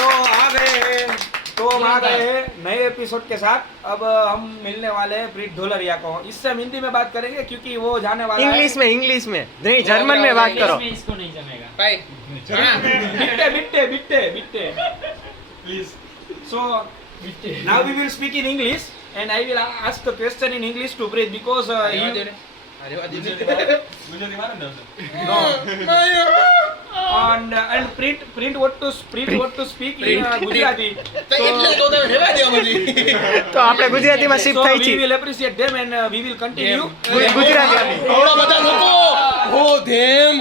तो हम आ गए हैं नए एपिसोड के साथ। अब हम मिलने वाले हैं प्रीत ढोलरिया को। इससे हम हिंदी में बात करेंगे क्योंकि वो जाने वाला है इंग्लिश में नहीं, जर्मन में बात करो। इसको नहीं जमेगा भाई बिट्टे please. So now we will speak in English and I will ask the question in English to Preet because and Preet want to speak in Gujarati. તો આપણે ગુજરાતીમાં શિફ્ટ So થઈ we છે. will appreciate them and we will continue. Gujarati આવડા બધા લોકો હો ધેમ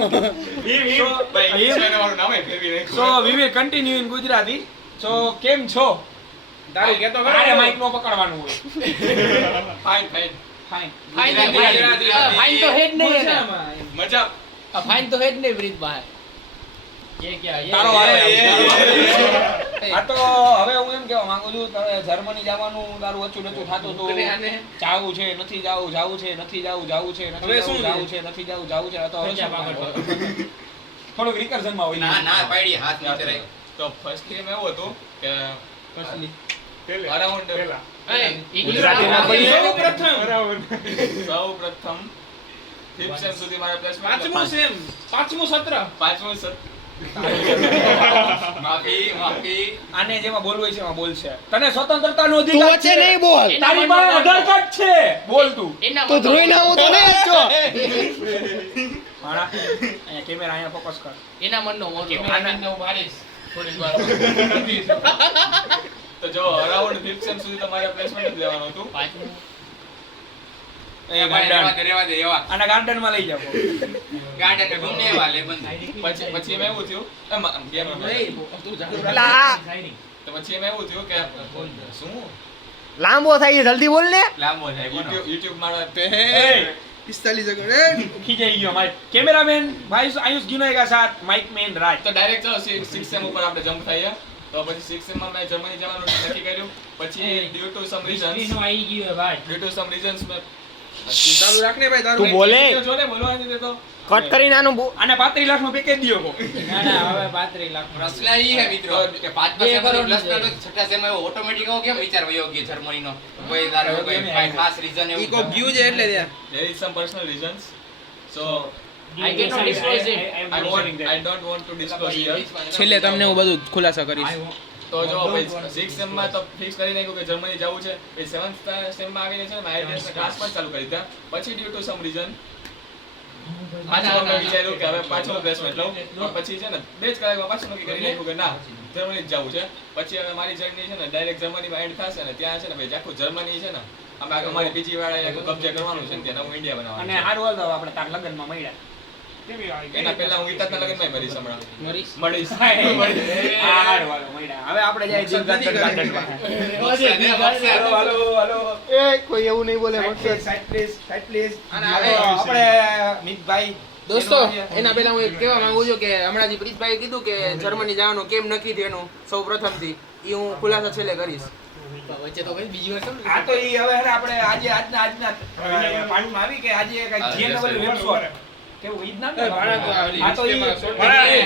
So we will continue in Gujarati. So કેમ છો? તારું કે તો તારે માઈક નો પકડવાનું હોય. ફાઇન ફાઇન ફાઇન તો હેડ નહીં હે ને મજા ફાઇન તો હેડ નહીં બ્રીત બહાર ये क्या ये તારો વારો આ તો હવે હું એમ કહેવા માંગુ છું તારે જર્મની જવાનું તારું ઓછું નતું થાતું તો જાવું છે નથી જાવું જાવું છે નથી જાવું જાવું છે નથી જાવું છે નથી જાવું છે તો હવે શું કરવું? થોડુંક રિકર્ઝનમાં હોય ના પાડી હાથ નીચે રાખ તો ફર્સ્ટલી એમ એવું હતું કે ફર્સ્ટલી અરાઉન્ડ ગુજરાતીમાં બોલીએ. સૌપ્રથમ ફિફ્થ સેમ સુધી મારા પ્લેસમેન્ટ પાંચમું સત્ર પાંચમું માફી આને જેમાં બોલવું હોય છે એમાં બોલશે. તને સ્વતંત્રતાનો તું અધિકાર વચ્ચે નહીં બોલ. તારી પાસે આધાર કાર્ડ છે બોલ તું. તું ધ્રુઈ ના હું તો નહીં જ છો. મારા અહીંયા કેમેરા અહીંયા ફોકસ કર. એના મનનો મોટો હું મારીશ થોડીક વાર તો જો અરાઉન્ડ ફિફ્થ સેમ સુધી તમારે પ્લેસમેન્ટ જ લેવાનું હતું પાંચમું એ ગાર્ડન આના ગાર્ડનમાં લઈ જાવ. પછી એમ એવું થયું લા, તો પછી એમ એવું થયું કે શું લાંબો થાય છે, જલ્દી બોલ ને. યુટ્યુબ મારા खींचाई गयो माइक कैमरामैन भाई आयुष गिनोय का साथ माइक मैन राज તો ડાયરેક્ટ ચલો 6 સેમ ઉપર આપણે જમ્પ થઈએ તો પછી 6 સેમ માં મેં જર્મની જવાનું નક્કી કર્યું પછી ડ્યુ ટુ સમ રીઝન્સ નો આવી ગયો હે ભાઈ ડ્યુ ટુ સમ રીઝન્સ મેં ચાलू रखने भाई तारू તું બોલે જો ને બોલવા નથી દેતો કટ કરીને આનું આને 35 લાખ નું પેકેજ દિયો કો ના ના હવે 35 લાખ પ્રશ્ન ઈ હે મિત્રો કે 5 સેમ પ્લસ છઠ્ઠા સેમ એવો ઓટોમેટિક આવો કેમ વિચાર વયો ગયો જર્મની નો કોઈ દારો કોઈ કાઈ ખાસ રીઝન એવું ઈ કો વ્યૂ છે એટલે there is some personal reasons so I cannot disclose it. I don't want to disclose here છેલ્લે તમને હું બધું ખુલાસો કરીશ તો જો ભાઈ 6 સેમ માં તો ફિક્સ કરી નાખ્યું કે જર્મની જવું છે પછી 7th સેમ માં આવીને છે ને આઈએલટીએસ ના ક્લાસ પણ ચાલુ કરી દીધા પછી ડ્યુ ટુ સમ રીઝન પાછું મેં વિચાર્યું કે હવે પાછું પ્લેસમેન્ટ લઉં પણ પછી છે ને 2 જ કલાકમાં પાછું નક્કી કરી નાખ્યું કે ના જર્મની જ જવું છે પછી હવે મારી જર્ની છે ને ડાયરેક્ટ જર્મનીમાં એન્ડ થશે ને ત્યાં છે ને ભાઈ આખું જર્મની છે ને અમે અમારી પીજી વાળા કબજે કરવાનું છે ને ત્યાં નવું ઇન્ડિયા બનાવવાનું અને હારું હાલ તો આપણે તાર લગનમાં મળ્યા એના પહેલા હું ઇતાતના લગનમાં મરીશ હમણાં મરીશ મળીશ હારું હાલો મળ્યા હવે આપણે જાય જીમ ગાર્ડન હાલો એ કોઈ એવું નહીં બોલે. સાઈડ પ્લીઝ આપણે મિતભાઈ દોસ્તો એના પહેલા હું એક કહેવા માંગુ છું કે હમણાં જે પ્રીતભાઈએ કીધું કે જર્મની જવાનું કેમ નક્કી થયું સૌ પ્રથમથી એ હું ખુલાસો છેલ્લે કરીશ. વચ્ચે તો ભાઈ બીજી વાર કેમ આ તો ઈ હવે હે આપણે આજના પાણીમાં આવી કે આજે કઈ જીએનડબલ્યુ વેબસોર કેવું ઈ જ નામ ને આ તો ઈ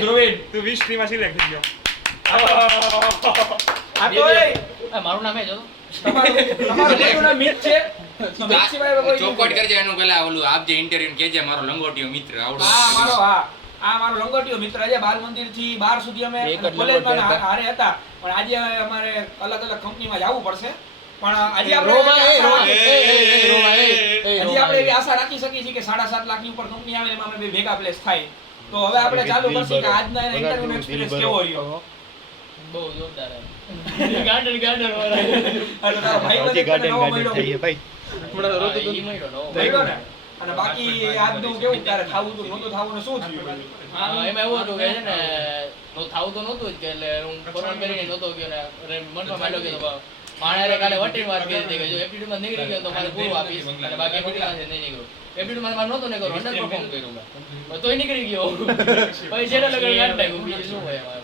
ધ્રુવીન તું 20 ફ્રીમાં સિલેક્ટ થઈ ગયો. આ તો એ મારું નામ હે જો તમારું બધું ના મિત છે મિત સિવાય કોઈ ચોપટ કરજે એનું પેલા ઓલું આપજે ઇન્ટરવ્યુ કેજે મારો લંગોટીયો મિત્ર આવડો આ મારો લંગોટીયો મિત્ર છે. બાલ મંદિર થી 12 સુધી અમે કોલેજમાં હારે હતા પણ આજે અમારે અલગ અલગ કંપનીમાં જવું પડશે પણ આજે આપણે એવી આશા રાખી શકીએ છીએ કે 7.5 લાખની ઉપર કંપની આવે એમાં અમે બે ભેગા પ્લેસ થાય તો હવે આપણે ચાલુ કરશું કે આજના ઇન્ટરવ્યુનો એક્સપિરિયન્સ કેવો રહ્યો. બહુ જોરદાર હે ગાર્ડન વાળા અને તારો ભાઈ હજી ગાર્ડન થઈએ ભાઈ. ઈ મળ્યો નો મળ્યો ને અને બાકી આજનું કેવું તારે ખાવું તો નહોતું ખાવું ને શું થયું? એમાં એવું હતું કે છે ને નો થાવું તો નહોતું જ કે એટલે હું ફોન કરીને નહોતો ગયો ને મનમાં માંડ્યો કે માણેરે કાલે વટીને વાત કરી હતી કે જો એપ્ટિટ્યુડમાં નીકળી ગયો તો મારે પૂરું આપીશ અને બાકી એપ્ટિટ્યુડમાં નહીં નીકળ્યો. એપ્ટિટ્યુડમાં મારે નહોતો નીકળ્યો અંડર પરફોર્મ કર્યું મેં તોય નીકળી ગયો પછી છેલ્લે લગન ગાંઠ નાખ્યું બીજું શું હોય એમાં.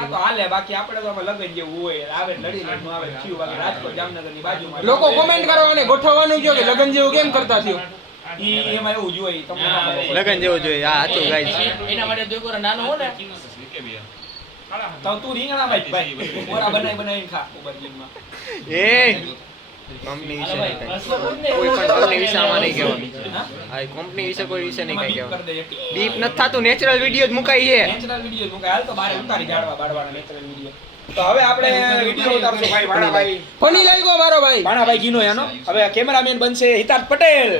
આ તો હાલે બાકી આપણે તો લગન જેવું હોય આવે લડી લે નો આવે થયું બાકી રાજકોટ જામનગરની બાજુમાં લોકો કોમેન્ટ કરો અને ગોઠવવાનું કહો કે લગન જેવું કેમ કરતા થયું. ઈ એમાં એવું જ હોય તમને ના ખબર પડે. લગન જેવું જોઈએ. હા સાચું ગાઈસ. એના માટે જો કોઈ નાનો હોય ને તો તું રીંગણા ભાઈ બોરા બનાવીને ખા ઉબરજીમાં. એ કંપની વિશે નહીં કાંઈ. કોઈ પણ કંપની વિશે આમાં નહીં કહેવાનું. આ કંપની વિશે કોઈ વિશે નહીં કાંઈ એમાં કહેવાનું. બીપ કરી દે. ડીપ નથી થતું, નેચરલ વિડીયો જ મુકાઈ છે. નેચરલ વિડિયો મુકાય હાલ તો બારે ઉતારી જાડવાના નેચરલ વિડિયો. તો હવે આપણે વિડિયો ઉતારશું ભાઈ ભાણાભાઈ. ફની લાગ્યો મારો ભાઈ. ભાણાભાઈ ગીનો એનો. હવે કેમેરામેન બનશે હિતાર્થ પટેલ.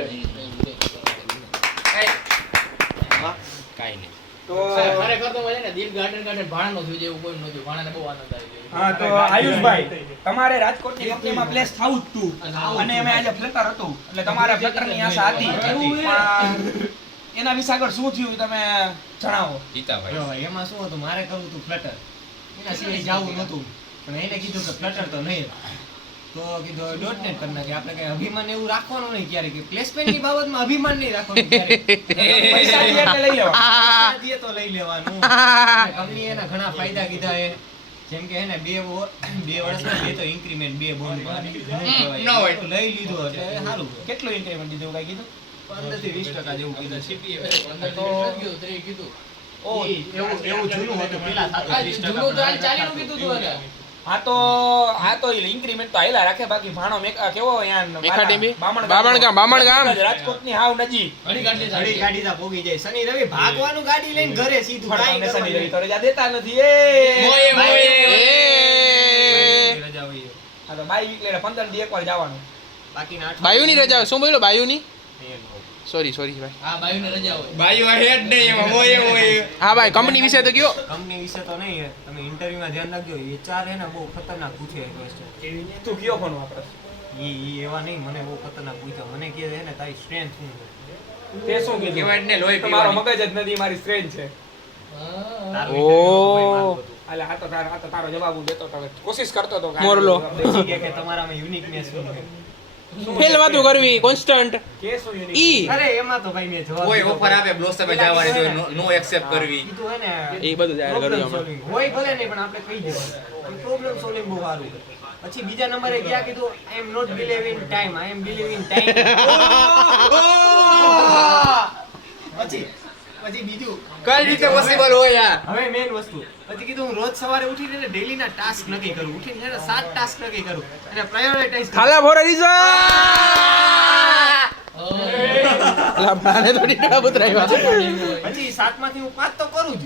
કાંઈ નહીં. તો ખરેખર તો મને દિલ ગાર્ડન ભાણાનો થયું જેવું કોઈ નહોતું. ભાણાને બહુ આનંદ આવી ગયો. હા તો આયુષભાઈ તમારે રાજકોટની કંપનીમાં પ્લેસ થાવું જ તું અને અમે આજે ફ્લેટર હતું એટલે તમારે ફ્લેટરની આશા હતી પણ એના વિશે આગળ શું થયું એ તમે જણાવો. જીતાભાઈ એમાં શું હતું, મારે કરવું હતું ફ્લટર, એના સિવાય જાવું નહોતું, પણ એને કીધું કે ફ્લટર તો નહીં, તો કીધું ડોટનેટ કરી નાખીએ. આપણે કઈ અભિમાન એવું રાખવાનું નહીં ક્યારે, કે પ્લેસમેન્ટની બાબતમાં અભિમાન નહીં રાખવાનું ક્યારે. પૈસા દે એટલે લઈ લેવા. પૈસા દે તો લઈ લેવાનું. કંપની એના ઘણા ફાયદા કીધા છે, જેમ કે એને 2 વર્ષમાં 2 તો ઇન્ક્રીમેન્ટ 2 બોન્ડ ન હોય. લઈ લીધું એટલે સારું. કેટલું ઇન્ક્રીમેન્ટ દીધું કઈ કીધું 15 થી 20% જેવું કીધું છે. 15 કીધું 3 કીધું. એવું જૂનું હતું, પેલા થતું 20%. જૂનું તો 40 નું કીધું તું એને. હા તો ઇન્ક્રીમેન્ટ તો આયલા રાખે બાકી ભાણો કેવો અહીંયા મેખાટીબી? બામણગામ બામણગામ. રાજકોટની હાવ નજીક ઘડી કાઢી ઘડી ગાડી તા પોગી જાય. શનિ રવિ ભાગવાનું ગાડી લઈને ઘરે સીધું. પણ કાંઈ તમને શનિ રવિ કરવાનું તો રજા દેતા નથી એ મોયે, મોયે. નહીં. રજા હોય. હા તો બાઈ વીક લઈને 15 દી એકવાર જવાનું. બાકીના બાયુની રજા શું બોલ્યો? બાયુની સોરી ભાઈ. હા બાયુને રજા હોય. ભાઈઓ હેડ નહીં એમાં હોય હા ભાઈ કંપની વિશે તો કયો. કંપની વિશે તો નહીં, તમે ઇન્ટરવ્યુમાં ધ્યાન રાખજો. HR હે ને બહુ ખતરનાક પૂછે ક્વેશ્ચન. તું કયો ફોન વાપરે ઈ એવા નહીં, મને બહુ ખતરનાક પૂછ્યા. મને કહે છે ને તારી સ્ટ્રેન્થ શું છે? તે શું કીધું કહેવાય ને લોહી તમારો પીવાની. મગજ જ નથી મારી સ્ટ્રેન્થ છે. તારું ઓહ. interview ભાઈ મારું હતું. એટલે આ તો તારો જવાબ હું દેતો તો કોશિશ કરતો તો કે મોરલો. પછી કહે કે તમારામાં યુનિકનેસ શું છે? ફેલ વાતો કરવી કોન્સ્ટન્ટ. કે શું unique? ઈ અરે એમાં તો ભાઈ મેં જવાબ કોઈ દીધો. ઓફર આપે બ્લોસમે જવાની તો નો એક્સેપ્ટ કરવી. કીધું હે ને એ બધું જાહેર problem કર્યું અમે. solving. હોય ભલે નહીં પણ આપણે કહી દેવાનું. પ્રોબ્લેમ સોલ્વિંગ બહુ સારું. પછી બીજા નંબરે ગયા કીધું I am not believe in time, I am believe in time. પછી બીજું કઈ રીતે પોસિબલ હોય યાર? હવે મેઇન વસ્તુ પછી કીધું હું રોજ સવારે ઉઠીને ડેલી ના ટાસ્ક નક્કી કરું. ઉઠીને 7 ટાસ્ક નક્કી કરું અને પ્રાયોરિટાઇઝ કરું. ખાલા ફોર રીઝન. લા માને તો ડીડા પુતરાવ્યા. પછી 7 માંથી હું 5 તો કરું જ.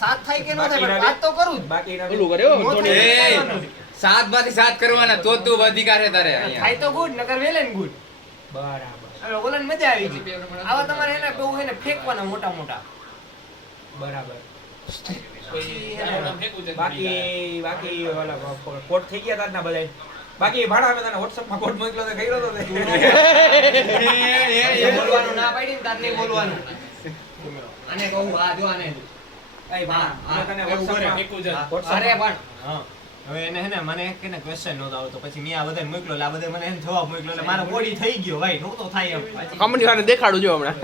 7 થાય કે ન થાય પણ 5 તો કરું જ. બાકી ના ઓલું કર્યો નો થાય તો એ કરવાનું જ. 7 માંથી 7 કરવાના તો તું અધિકાર છે તારે અહીંયા. થાય તો ગુડ, નકર વેલ એન્ડ ગુડ. બરાબર હવે ઓલાને મજા આવી ગઈ. આવા તમારે એને બહુ એને ફેંકવાના મોટા મોટા. બરાબર પછી એને બાકી ઓલા કોટ થઈ ગયા તારના બધાય બાકી ભાડા અમે તને WhatsApp માં કોડ મોકલ્યો તો કર્યો તો તે. જે બોલવાનું ના પાડી ને તાર નહીં બોલવાનું. આને કહું આ જો આને. એ ભા અમે તને WhatsApp માં અરે પણ હા હવે એને હે ને મને એક ને ક્વેશ્ચન નહોતો આવતો. પછી મેં આ બધાને મોકલ્યો એટલે આ બધા મને એને જવાબ મોકલ્યો એટલે મારો બોડી થઈ ગયો ભાઈ. નહોતો થાય એમ. કંપની વાળાને દેખાડું જો હમણાં.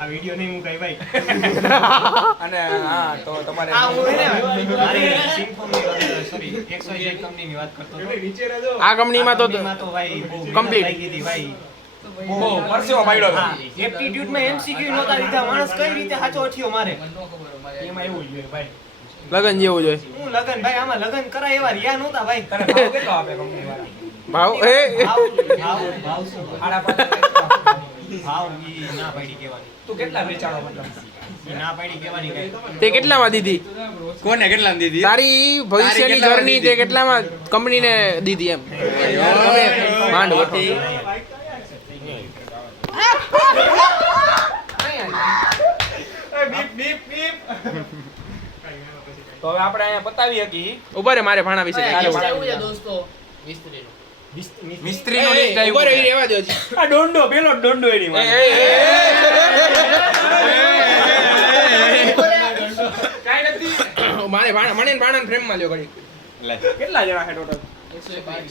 આ વિડિયો નહીં મુકાય ભાઈ. અને હા તો તમારે આ હું હે ને મારી સિમ્ફોની વાત સોરી 101 કંપનીની વાત કરતો હતો. આ કંપનીમાં તો કંપનીમાં તો ભાઈ બહુ Complete. લાગી હતી ભાઈ. બહુ પરસેવો પાડ્યો હતો. હા, એપ્ટિટ્યુડમાં MCQ નહોતા લીધા. માણસ કઈ રીતે સાચો અઠિયો મારે? મને ન ખબર હોય મારે. એમાં એવું જોઈએ ભાઈ લગન જેવું જોઈએ. હું લગન ભાઈ આમાં લગન કરાય એવા રહ્યા નહોતા ભાઈ. તને ભાવ કેટલો આપે કંપની વાળા ભાવ એ ભાવ શું ભાઈ? સાડા 5 ભાવ ઈ ના પાડી કહેવાની. તું કેટલા વેચાણો મતલબ ઈ ના પાડી કહેવાની કઈ. તે કેટલામાં દીધી? કોને કેટલા દીધી? તારી ભવિષ્યની કેટલામાં જર્ની તે દીધી? કેટલામાં કંપનીને દીધી એમ? માંડ વટી. તો હવે આપણે અહીંયા પતાવી હકી ઉભા રે મારે ભાણા વિશે ભાઈ, કાંઈ આ કહેવું. કેવું છે દોસ્તો મિસ્ત્રીનું? મિસ્ત્રીનો એ, લિસ્ટ એ, ઉભા રે, આવ્યું ઈ રહેવા દ્યો હજી. આ ડોંડો પેલો ડોંડો એની એ, વાત. એ, એ, કાંઈ નથી મારે ભાણા મને ભાણાને ફ્રેમમાં લ્યો ઘડી. કેટલા જણા છે ટોટલ 122